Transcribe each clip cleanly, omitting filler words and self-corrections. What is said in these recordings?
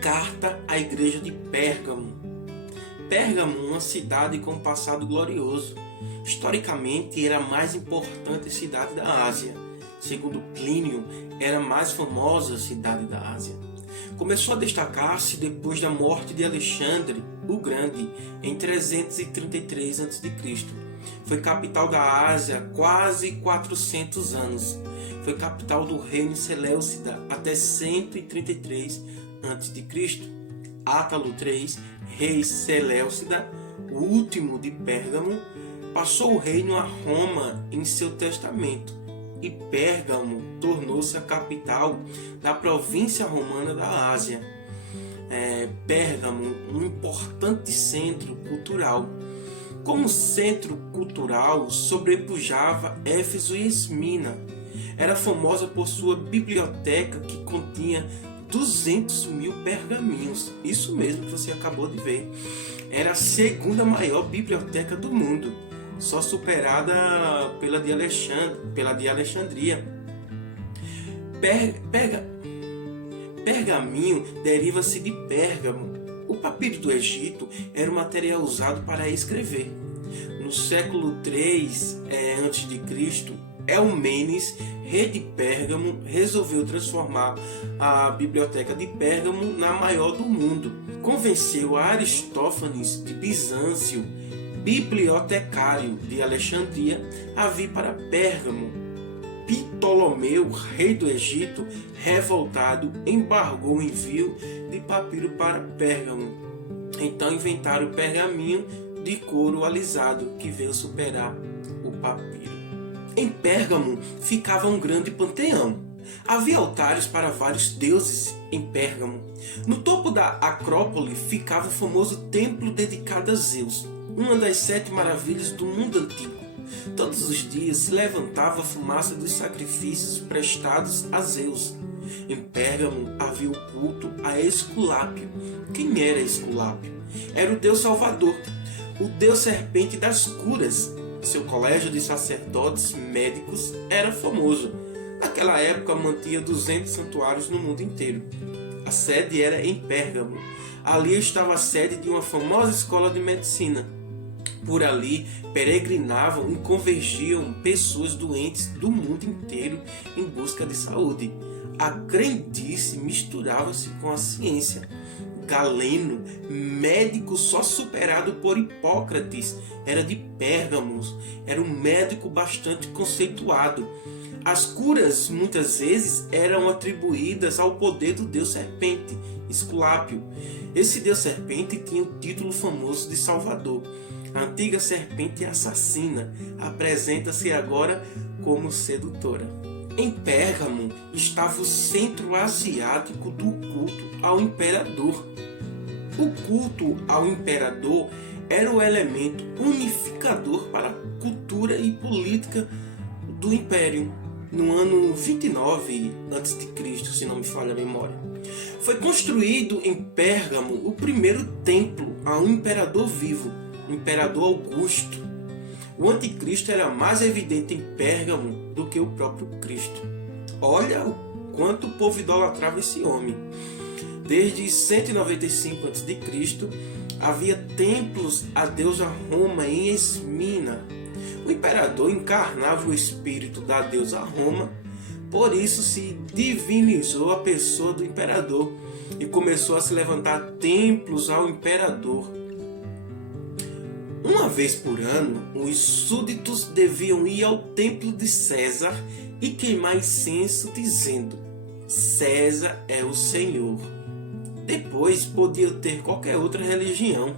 Carta à Igreja de Pérgamo. Pérgamo, uma cidade com um passado glorioso. Historicamente, era a mais importante cidade da Ásia. Segundo Plínio, era a mais famosa cidade da Ásia. Começou a destacar-se depois da morte de Alexandre o Grande, em 333 a.C. Foi capital da Ásia há quase 400 anos. Foi capital do reino Seleucida até 133 a.C. Átalo III, rei Seleucida, o último de Pérgamo, passou o reino a Roma em seu testamento, e Pérgamo tornou-se a capital da província romana da Ásia. Pérgamo, um importante centro cultural. Como centro cultural, sobrepujava Éfeso e Esmina. Era famosa por sua biblioteca, que continha 200 mil pergaminhos. Isso mesmo que você acabou de ver. Era a segunda maior biblioteca do mundo, só superada pela de Alexandria. Pergaminho deriva-se de Pérgamo. O papiro do Egito era o material usado para escrever. No século III a.C., Eumenes, rei de Pérgamo, resolveu transformar a biblioteca de Pérgamo na maior do mundo. Convenceu Aristófanes de Bizâncio, bibliotecário de Alexandria, a vir para Pérgamo. Ptolomeu, rei do Egito, revoltado, embargou o envio de papiro para Pérgamo. Então inventaram o pergaminho de couro alisado, que veio superar o papiro. Em Pérgamo ficava um grande panteão. Havia altares para vários deuses em Pérgamo. No topo da Acrópole ficava o famoso templo dedicado a Zeus, uma das 7 maravilhas do mundo antigo. Todos os dias se levantava a fumaça dos sacrifícios prestados a Zeus. Em Pérgamo havia o culto a Esculápio. Quem era Esculápio? Era o deus Salvador, o deus serpente das curas. Seu colégio de sacerdotes médicos era famoso. Naquela época mantinha 200 santuários no mundo inteiro. A sede era em Pérgamo. Ali estava a sede de uma famosa escola de medicina. Por ali peregrinavam e convergiam pessoas doentes do mundo inteiro em busca de saúde. A crendice misturava-se com a ciência. Galeno, médico só superado por Hipócrates, era de Pérgamo. Era um médico bastante conceituado. As curas muitas vezes eram atribuídas ao poder do deus serpente, Esculápio. Esse deus serpente tinha o título famoso de Salvador. A antiga serpente assassina apresenta-se agora como sedutora. Em Pérgamo estava o centro asiático do culto ao imperador. O culto ao imperador era o elemento unificador para a cultura e política do império. No ano 29 a.C., se não me falha a memória, foi construído em Pérgamo o primeiro templo a um imperador vivo, o imperador Augusto. O anticristo era mais evidente em Pérgamo do que o próprio Cristo. Olha o quanto o povo idolatrava esse homem. Desde 195 a.C., havia templos a deusa Roma em Esmina. O imperador encarnava o espírito da deusa Roma, por isso se divinizou a pessoa do imperador e começou a se levantar templos ao imperador. Uma vez por ano, os súditos deviam ir ao templo de César e queimar incenso, dizendo: César é o Senhor. Depois podia ter qualquer outra religião.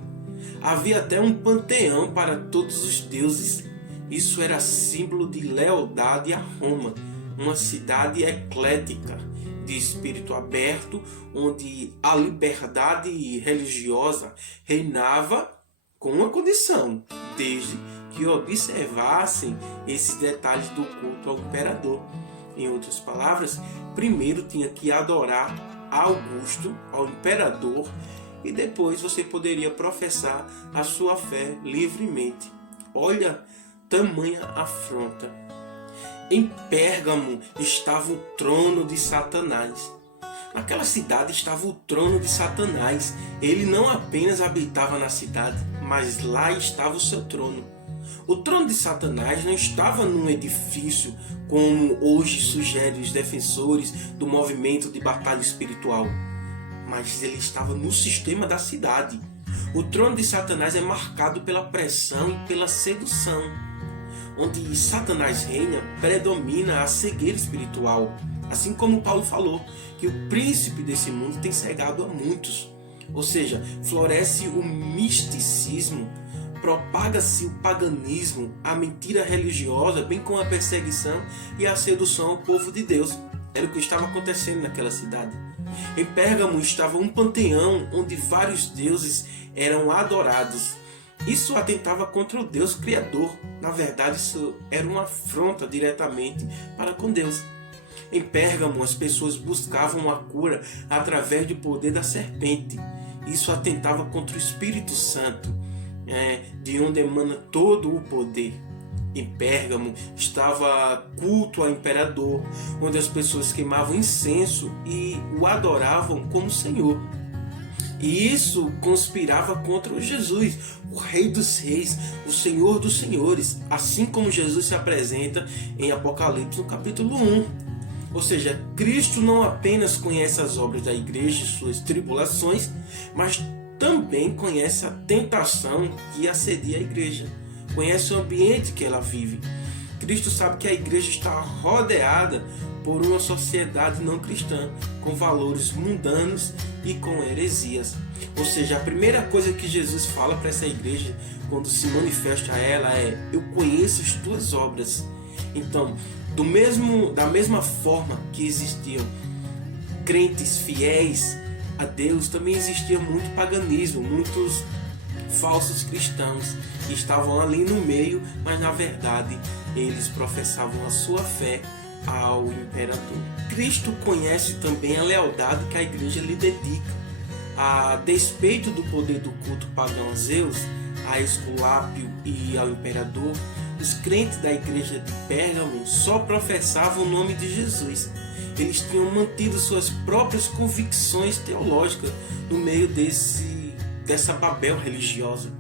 Havia até um panteão para todos os deuses. Isso era símbolo de lealdade a Roma, uma cidade eclética, de espírito aberto, onde a liberdade religiosa reinava, com uma condição, desde que observassem esses detalhes do culto ao imperador. Em outras palavras, primeiro tinha que adorar a Augusto, ao imperador, e depois você poderia professar a sua fé livremente. Olha, tamanha afronta. Em Pérgamo estava o trono de Satanás. Naquela cidade estava o trono de Satanás. Ele não apenas habitava na cidade, mas lá estava o seu trono. O trono de Satanás não estava num edifício, como hoje sugerem os defensores do movimento de batalha espiritual, mas ele estava no sistema da cidade. O trono de Satanás é marcado pela pressão e pela sedução. Onde Satanás reina, predomina a cegueira espiritual. Assim como Paulo falou, que o príncipe desse mundo tem cegado a muitos. Ou seja, floresce o misticismo, propaga-se o paganismo, a mentira religiosa, bem como a perseguição e a sedução ao povo de Deus. Era o que estava acontecendo naquela cidade. Em Pérgamo estava um panteão onde vários deuses eram adorados. Isso atentava contra o Deus Criador. Na verdade, isso era uma afronta diretamente para com Deus. Em Pérgamo, as pessoas buscavam a cura através do poder da serpente. Isso atentava contra o Espírito Santo, de onde emana todo o poder. Em Pérgamo estava culto ao imperador, onde as pessoas queimavam incenso e o adoravam como Senhor. E isso conspirava contra Jesus, o Rei dos Reis, o Senhor dos Senhores, assim como Jesus se apresenta em Apocalipse no capítulo 1. Ou seja, Cristo não apenas conhece as obras da igreja e suas tribulações, mas também conhece a tentação que assedia a igreja. Conhece o ambiente que ela vive. Cristo sabe que a igreja está rodeada por uma sociedade não cristã, com valores mundanos e com heresias. Ou seja, a primeira coisa que Jesus fala para essa igreja, quando se manifesta a ela, é: eu conheço as tuas obras. Então, da mesma forma que existiam crentes fiéis a Deus, também existia muito paganismo, muitos falsos cristãos que estavam ali no meio, mas na verdade eles professavam a sua fé ao imperador. Cristo conhece também a lealdade que a igreja lhe dedica. A despeito do poder do culto pagão a Zeus, a Esculápio e ao imperador, os crentes da igreja de Pérgamo só professavam o nome de Jesus. Eles tinham mantido suas próprias convicções teológicas no meio dessa Babel religiosa.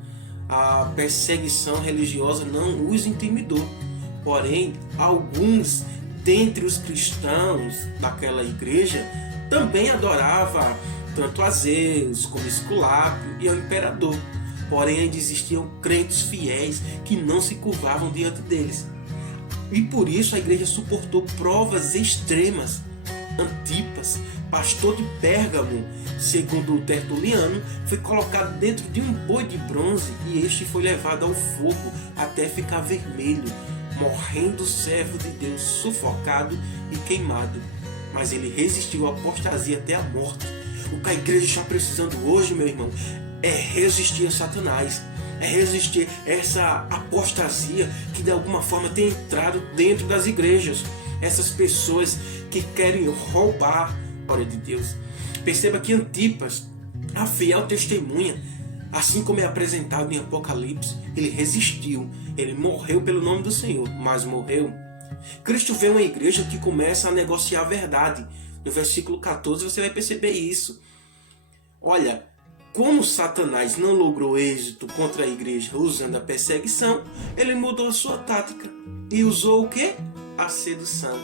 A perseguição religiosa não os intimidou. Porém, alguns dentre os cristãos daquela igreja também adoravam tanto a Zeus como Esculápio e ao imperador. Porém, ainda existiam crentes fiéis que não se curvavam diante deles. E por isso a igreja suportou provas extremas. Antipas, pastor de Pérgamo, segundo Tertuliano, foi colocado dentro de um boi de bronze e este foi levado ao fogo até ficar vermelho, morrendo o servo de Deus sufocado e queimado. Mas ele resistiu à apostasia até a morte. O que a igreja está precisando hoje, meu irmão, é resistir a Satanás, é resistir a essa apostasia que de alguma forma tem entrado dentro das igrejas. Essas pessoas que querem roubar a glória de Deus. Perceba que Antipas, a fiel testemunha, assim como é apresentado em Apocalipse, ele resistiu, ele morreu pelo nome do Senhor, mas morreu. Cristo vê uma igreja que começa a negociar a verdade. No versículo 14 você vai perceber isso. Olha, como Satanás não logrou êxito contra a igreja usando a perseguição, ele mudou a sua tática e usou o quê? A sedução.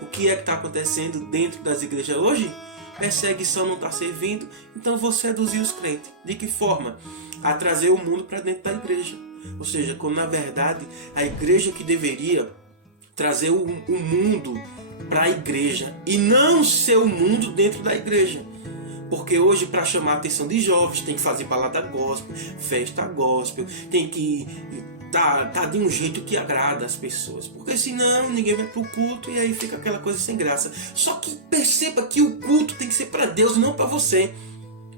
O que é que está acontecendo dentro das igrejas hoje? Perseguição não está servindo, então vou seduzir os crentes. De que forma? A trazer o mundo para dentro da igreja. Ou seja, quando na verdade a igreja que deveria trazer o mundo para a igreja e não ser o mundo dentro da igreja. Porque hoje, para chamar a atenção de jovens, tem que fazer balada gospel, festa gospel, tem que tá de um jeito que agrada as pessoas. Porque senão ninguém vai pro culto e aí fica aquela coisa sem graça. Só que perceba que o culto tem que ser para Deus, não para você.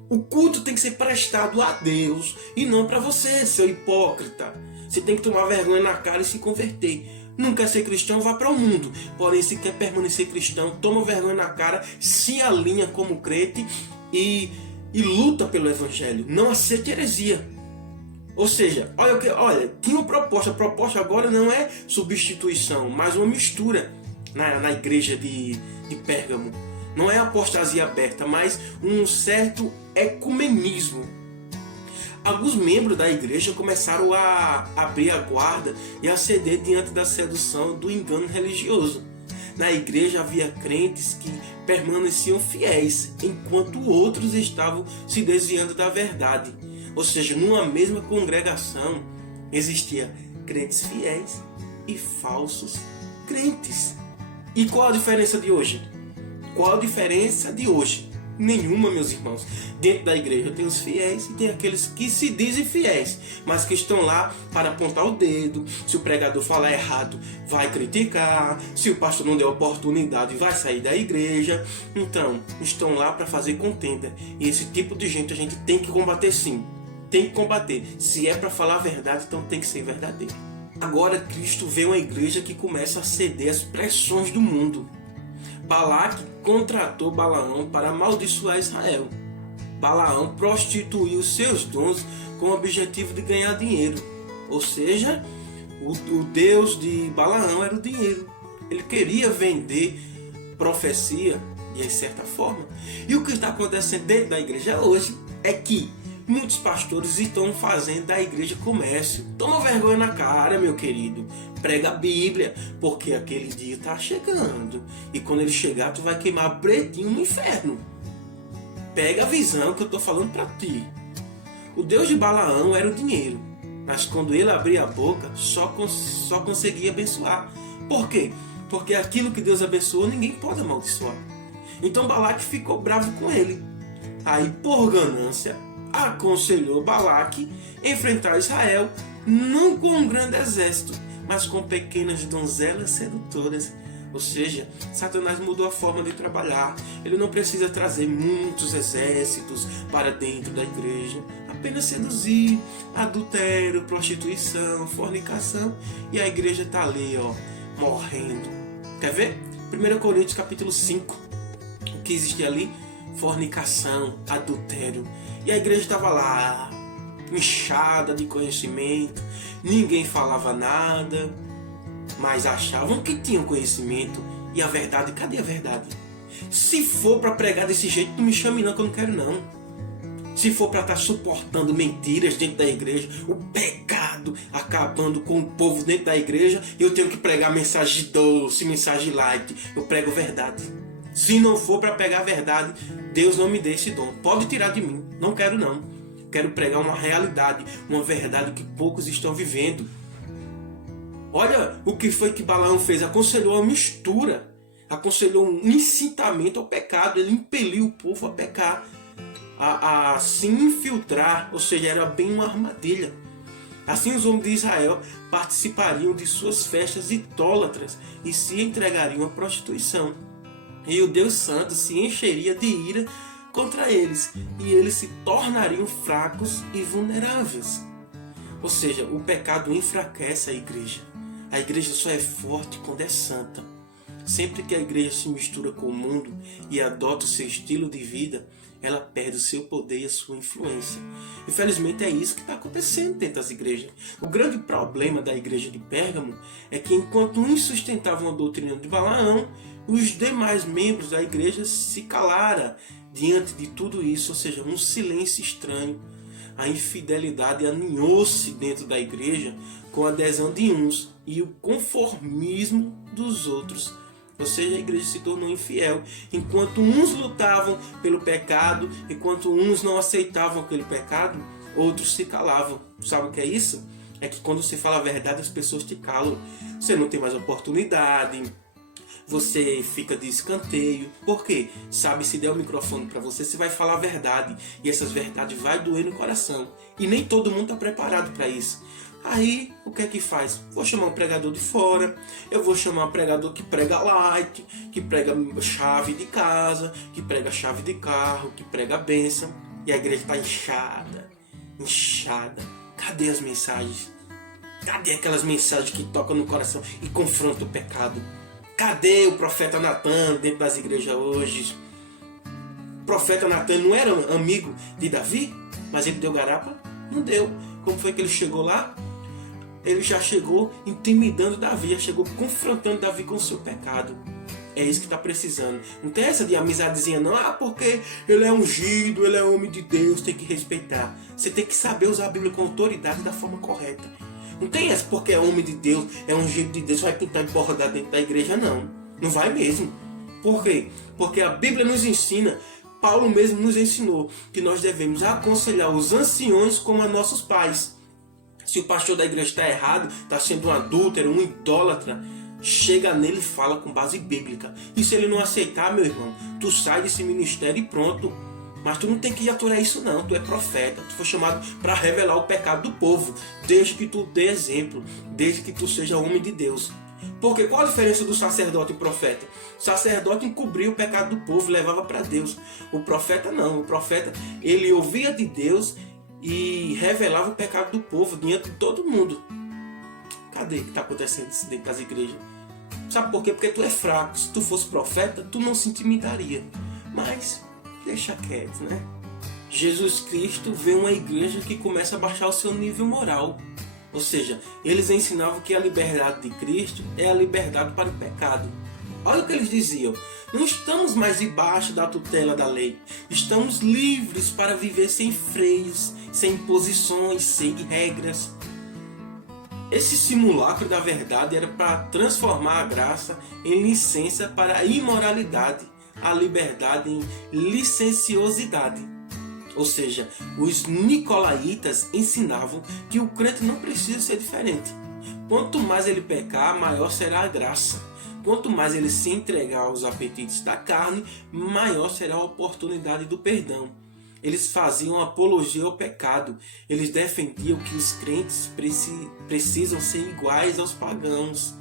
O culto tem que ser prestado a Deus e não para você, seu hipócrita. Você tem que tomar vergonha na cara e se converter. Não quer ser cristão, vá para o mundo. Porém, se quer permanecer cristão, toma vergonha na cara, se alinha como crente e luta pelo evangelho. Não aceite heresia. Ou seja, olha, tinha uma proposta. A proposta agora não é substituição, mas uma mistura na igreja de Pérgamo. Não é apostasia aberta, mas um certo ecumenismo. Alguns membros da igreja começaram a abrir a guarda e a ceder diante da sedução do engano religioso. Na igreja havia crentes que permaneciam fiéis, enquanto outros estavam se desviando da verdade. Ou seja, numa mesma congregação existia crentes fiéis e falsos crentes. E qual a diferença de hoje? Qual a diferença de hoje? Nenhuma, meus irmãos. Dentro da igreja tem os fiéis e tem aqueles que se dizem fiéis, mas que estão lá para apontar o dedo. Se o pregador falar errado, vai criticar. Se o pastor não der oportunidade, vai sair da igreja. Então, estão lá para fazer contenda. E esse tipo de gente a gente tem que combater, sim. Tem que combater. Se é para falar a verdade, então tem que ser verdadeiro. Agora Cristo vê uma igreja que começa a ceder às pressões do mundo. Balaque contratou Balaão para amaldiçoar Israel. Balaão prostituiu seus dons com o objetivo de ganhar dinheiro. Ou seja, o Deus de Balaão era o dinheiro. Ele queria vender profecia, de certa forma. E o que está acontecendo dentro da igreja hoje é que muitos pastores estão fazendo da igreja comércio. Toma vergonha na cara, meu querido. Prega a Bíblia, porque aquele dia está chegando. E quando ele chegar, tu vai queimar pretinho no inferno. Pega a visão que eu estou falando para ti. O Deus de Balaão era o dinheiro. Mas quando ele abria a boca, só conseguia abençoar. Por quê? Porque aquilo que Deus abençoou, ninguém pode amaldiçoar. Então Balaque ficou bravo com ele. Aí, por ganância, aconselhou Balaque enfrentar Israel não com um grande exército, mas com pequenas donzelas sedutoras. Ou seja, Satanás mudou a forma de trabalhar. Ele não precisa trazer muitos exércitos para dentro da igreja. Apenas seduzir, adultério, prostituição, fornicação. E a igreja está ali, morrendo. Quer ver? 1 Coríntios capítulo 5. O que existe ali? Fornicação, adultério. E a igreja estava lá, inchada de conhecimento. Ninguém falava nada, mas achavam que tinham conhecimento. E a verdade, cadê a verdade? Se for para pregar desse jeito, não me chame não, que eu não quero não. Se for para estar suportando mentiras dentro da igreja, o pecado acabando com o povo dentro da igreja, eu tenho que pregar mensagem doce, mensagem light. Eu prego verdade. Se não for para pegar a verdade, Deus não me dê esse dom. Pode tirar de mim. Não quero não. Quero pregar uma realidade, uma verdade que poucos estão vivendo. Olha o que foi que Balaão fez. Aconselhou a mistura. Aconselhou um incitamento ao pecado. Ele impeliu o povo a pecar. A se infiltrar. Ou seja, era bem uma armadilha. Assim os homens de Israel participariam de suas festas idólatras e se entregariam à prostituição. E o Deus Santo se encheria de ira contra eles, e eles se tornariam fracos e vulneráveis. Ou seja, o pecado enfraquece a igreja. A igreja só é forte quando é santa. Sempre que a igreja se mistura com o mundo e adota o seu estilo de vida, ela perde o seu poder e a sua influência. Infelizmente é isso que está acontecendo dentro das igrejas. O grande problema da igreja de Pérgamo é que enquanto uns sustentavam a doutrina de Balaão, os demais membros da igreja se calaram diante de tudo isso, ou seja, um silêncio estranho. A infidelidade aninhou-se dentro da igreja com a adesão de uns e o conformismo dos outros. Ou seja, a igreja se tornou infiel. Enquanto uns lutavam pelo pecado, enquanto uns não aceitavam aquele pecado, outros se calavam. Sabe o que é isso? É que quando você fala a verdade, as pessoas te calam. Você não tem mais oportunidade. Você fica de escanteio. Por quê? Sabe, se der o microfone para você, você vai falar a verdade. E essas verdades vai doer no coração. E nem todo mundo está preparado para isso. Aí, o que é que faz? Vou chamar um pregador de fora. Eu vou chamar um pregador que prega light, que prega chave de casa, que prega chave de carro, que prega bênção. E a igreja está inchada. Inchada. Cadê as mensagens? Cadê aquelas mensagens que tocam no coração e confrontam o pecado? Cadê o profeta Natan dentro das igrejas hoje? O profeta Natan não era amigo de Davi, mas ele deu garapa? Não deu. Como foi que ele chegou lá? Ele já chegou intimidando Davi, já chegou confrontando Davi com o seu pecado. É isso que está precisando. Não tem essa de amizadezinha não. Ah, porque ele é ungido, ele é homem de Deus, tem que respeitar. Você tem que saber usar a Bíblia com autoridade da forma correta. Não tem essa porque é homem de Deus, é ungido de Deus, vai pintar empurrado dentro da igreja, não. Não vai mesmo. Por quê? Porque a Bíblia nos ensina, Paulo mesmo nos ensinou, que nós devemos aconselhar os anciões como a nossos pais. Se o pastor da igreja está errado, está sendo um adúltero, um idólatra, chega nele e fala com base bíblica. E se ele não aceitar, meu irmão, tu sai desse ministério e pronto. Mas tu não tem que aturar isso não, tu é profeta, tu foi chamado para revelar o pecado do povo, desde que tu dê exemplo, desde que tu seja homem de Deus. Porque qual a diferença do sacerdote e profeta? O sacerdote encobria o pecado do povo, levava para Deus. O profeta não, o profeta ele ouvia de Deus e revelava o pecado do povo diante de todo mundo. Cadê que está acontecendo isso dentro das igrejas? Sabe por quê? Porque tu é fraco. Se tu fosse profeta, tu não se intimidaria. Mas deixa quieto, né? Jesus Cristo vê uma igreja que começa a baixar o seu nível moral. Ou seja, eles ensinavam que a liberdade de Cristo é a liberdade para o pecado. Olha o que eles diziam. Não estamos mais debaixo da tutela da lei. Estamos livres para viver sem freios, sem imposições, sem regras. Esse simulacro da verdade era para transformar a graça em licença para a imoralidade, a liberdade em licenciosidade. Ou seja, os nicolaítas ensinavam que o crente não precisa ser diferente. Quanto mais ele pecar, maior será a graça. Quanto mais ele se entregar aos apetites da carne, maior será a oportunidade do perdão. Eles faziam apologia ao pecado. Eles defendiam que os crentes precisam ser iguais aos pagãos.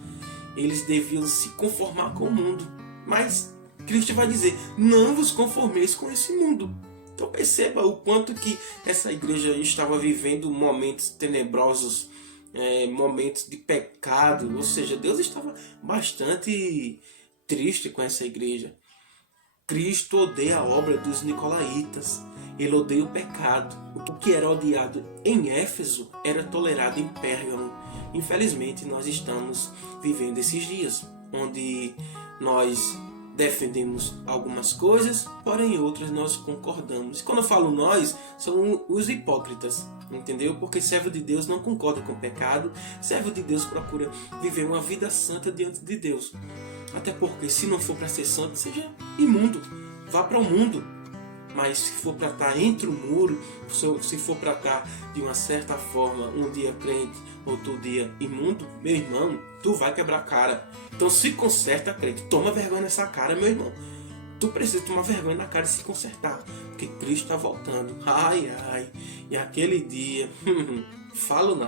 Eles deviam se conformar com o mundo. Mas Cristo vai dizer, não vos conformeis com esse mundo. Então perceba o quanto que essa igreja estava vivendo momentos tenebrosos, momentos de pecado. Ou seja, Deus estava bastante triste com essa igreja. Cristo odeia a obra dos nicolaítas. Ele odeia o pecado. O que era odiado em Éfeso era tolerado em Pérgamo. Infelizmente, nós estamos vivendo esses dias, onde nós defendemos algumas coisas, porém outras nós concordamos. E quando eu falo nós, são os hipócritas, entendeu? Porque servo de Deus não concorda com o pecado, servo de Deus procura viver uma vida santa diante de Deus. Até porque se não for para ser santo, seja imundo, vá para o mundo. Mas se for para estar entre o muro, se for para estar de uma certa forma, um dia crente, outro dia imundo, meu irmão, tu vai quebrar a cara. Então se conserta, crente. Toma vergonha nessa cara, meu irmão. Tu precisa tomar vergonha na cara e se consertar. Porque Cristo está voltando. Ai, ai. E aquele dia, falo nada.